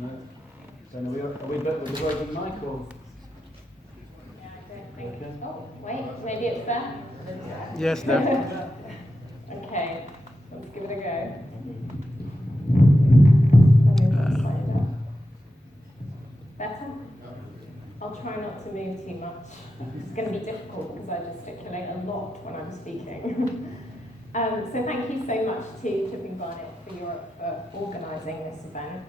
No? Then are we back with the working mic or? Yeah, I don't think. Okay. Oh, wait, maybe it's there? Yes, there. Okay, let's give it a go. Better? I'll try not to move too much. It's going to be difficult because I gesticulate a lot when I'm speaking. So thank you so much to ChippBarnet for organising this event,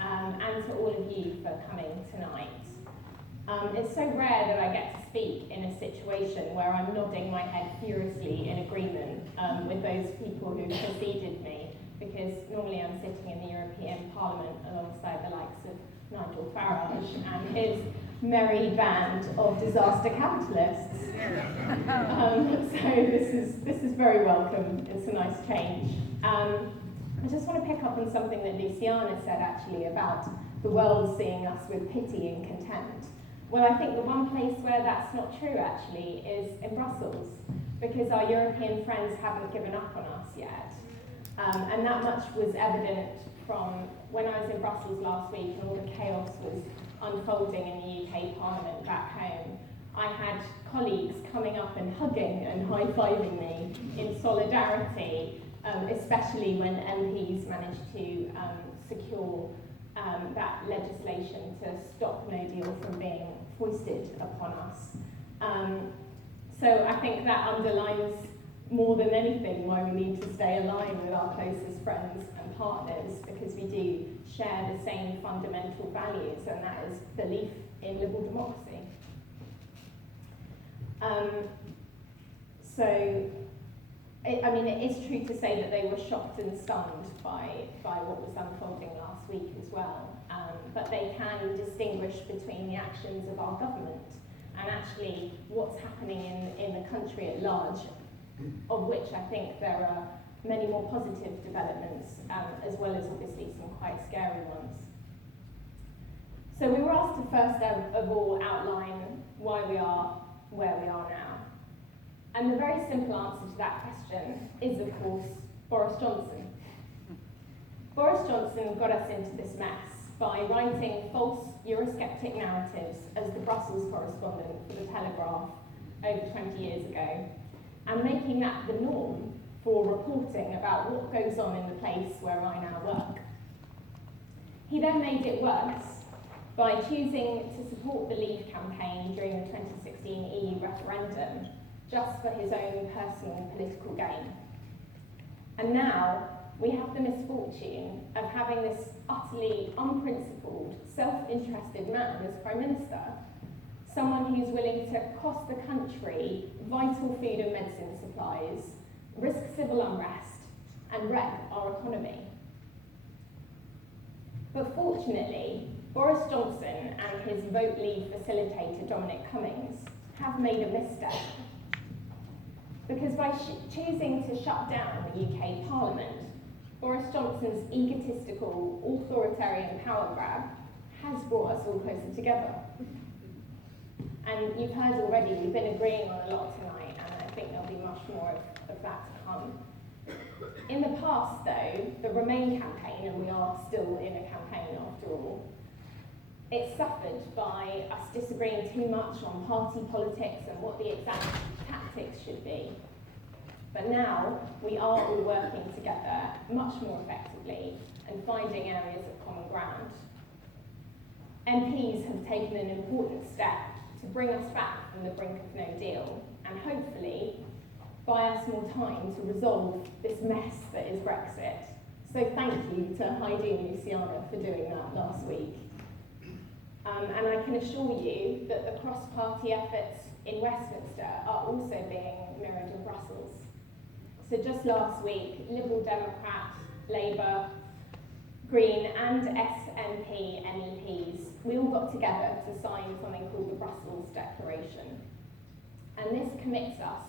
and to all of you for coming tonight. It's so rare that I get to speak in a situation where I'm nodding my head furiously in agreement with those people who preceded me, because normally I'm sitting in the European Parliament alongside the likes of Nigel Farage and his merry band of disaster capitalists. So this is very welcome. It's a nice change. I just want to pick up on something that Luciana said actually about the world seeing us with pity and contempt. Well, I think the one place where that's not true actually is in Brussels, because our European friends haven't given up on us yet. And that much was evident from when I was in Brussels last week and all the chaos was unfolding in the UK Parliament back home. I had colleagues coming up and hugging and high-fiving me in solidarity, especially when MPs managed to secure that legislation to stop no deal from being foisted upon us. So I think that underlines more than anything why we need to stay aligned with our closest friends and partners, because we do share the same fundamental values, and that is belief in liberal democracy. It is true to say that they were shocked and stunned by what was unfolding last week as well, but they can distinguish between the actions of our government and actually what's happening in the country at large, of which I think there are many more positive developments, as well as obviously some quite scary ones. So we were asked to first of all outline why we are where we are now. And the very simple answer to that question is, of course, Boris Johnson. Boris Johnson got us into this mess by writing false Eurosceptic narratives as the Brussels correspondent for the Telegraph over 20 years ago, and making that the norm for reporting about what goes on in the place where I now work. He then made it worse by choosing to support the Leave campaign during the 2016 EU referendum, just for his own personal political gain. And now we have the misfortune of having this utterly unprincipled, self-interested man as Prime Minister, someone who's willing to cost the country vital food and medicine supplies, risk civil unrest, and wreck our economy. But fortunately, Boris Johnson and his Vote Leave facilitator Dominic Cummings have made a misstep. Because by choosing to shut down the UK Parliament, Boris Johnson's egotistical, authoritarian power grab has brought us all closer together. And you've heard already, we've been agreeing on a lot tonight, and I think there'll be much more of that to come. In the past, though, the Remain campaign, and we are still in a campaign after all, it suffered by us disagreeing too much on party politics and what the exact tactics should be. But now we are all working together much more effectively and finding areas of common ground. MPs have taken an important step to bring us back from the brink of no deal and hopefully buy us more time to resolve this mess that is Brexit. So thank you to Heidi and Luciana for doing that last week. And I can assure you that the cross-party efforts in Westminster are also being mirrored in Brussels. So just last week, Liberal Democrat, Labour, Green and SNP MEPs, we all got together to sign something called the Brussels Declaration. And this commits us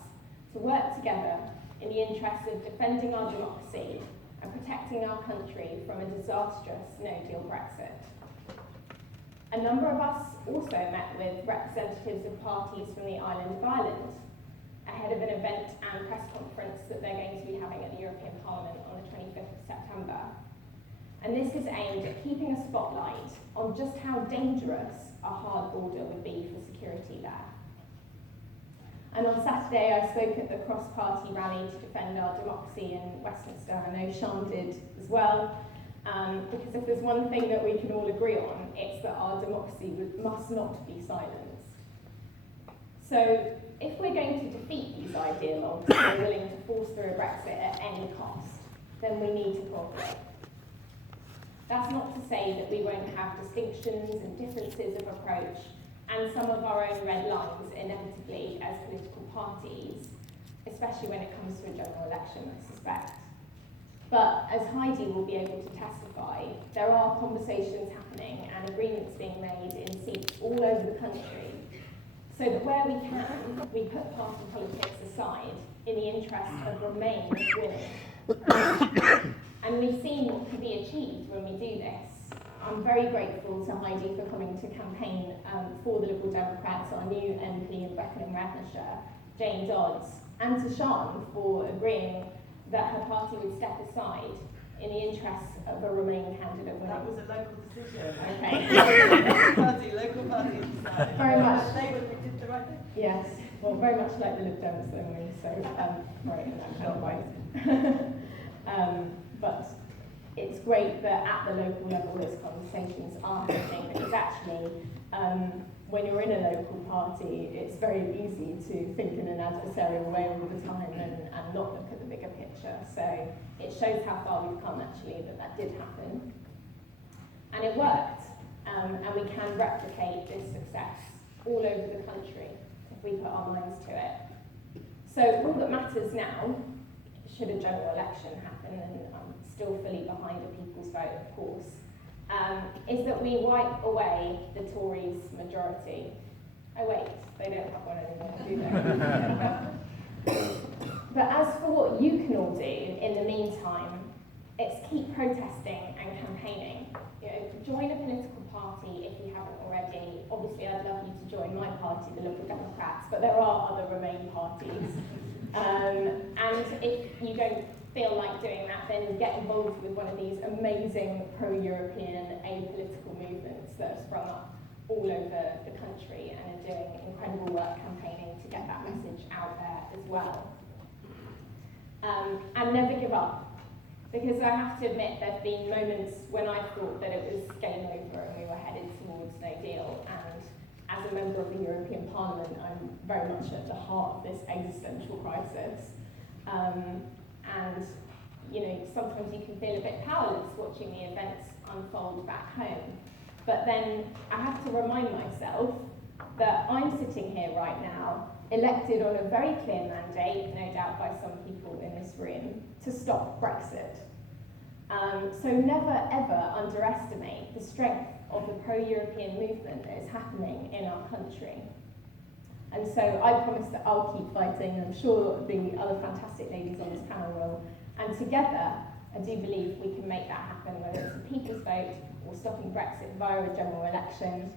to work together in the interest of defending our democracy and protecting our country from a disastrous no-deal Brexit. A number of us also met with representatives of parties from the island of Ireland ahead of an event and press conference that they're going to be having at the European Parliament on the 25th of September. And and this is aimed at keeping a spotlight on just how dangerous a hard border would be for security there. And on Saturday, I spoke at the cross-party rally to defend our democracy in Westminster. I know Sean did as well, because if there's one thing that we can all agree on, it's that our democracy must not be silenced. So if we're going to defeat these ideologues who are willing to force through a Brexit at any cost, then we need to cooperate. That's not to say that we won't have distinctions and differences of approach and some of our own red lines inevitably as political parties, especially when it comes to a general election, I suspect. But as Heidi will be able to testify, there are conversations happening and agreements being made in seats all over the country, so that where we can, we put party politics aside in the interest of Remain winning. And we've seen what can be achieved when we do this. I'm very grateful to Heidi for coming to campaign for the Liberal Democrats, our new MP in Brecon and Radnorshire, Jane Dodds, and to Sian for agreeing that her party would step aside in the interests of a Remain candidate winning. That was a local decision. Okay. Local party decided. Very much. They did the right thing. Yes, well, very much like the Lib Dems then we, so, right, not right. But it's great that at the local level those conversations are happening, because actually, when you're in a local party, it's very easy to think in an adversarial way all the time and not look at the bigger picture. So it shows how far we've come, actually, that did happen. And it worked, and we can replicate this success all over the country if we put our minds to it. So all that matters now, should a general election happen, and I'm still fully behind a people's vote, of course, is that we wipe away the Tories' majority. Oh wait, they don't have one anymore, do they? But as for what you can all do in the meantime, it's keep protesting and campaigning. You know, join a political party if you haven't already. Obviously, I'd love you to join my party, the Liberal Democrats, but there are other Remain parties. And if you don't feel like doing that, then get involved with one of these amazing pro-European apolitical movements that have sprung up all over the country and are doing incredible work campaigning to get that message out there as well. And never give up, because I have to admit there have been moments when I thought that it was game over and we were headed towards no deal, and as a member of the European Parliament, I'm very much at the heart of this existential crisis. And, you know, sometimes you can feel a bit powerless watching the events unfold back home. But then I have to remind myself that I'm sitting here right now, elected on a very clear mandate, no doubt by some people in this room, to stop Brexit. So never ever underestimate the strength of the pro-European movement that is happening in our country. And so I promise that I'll keep fighting, and I'm sure the other fantastic ladies on this panel will. And together, I do believe we can make that happen, whether it's a people's vote or stopping Brexit via a general election.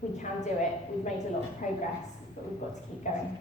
We can do it. We've made a lot of progress, but we've got to keep going.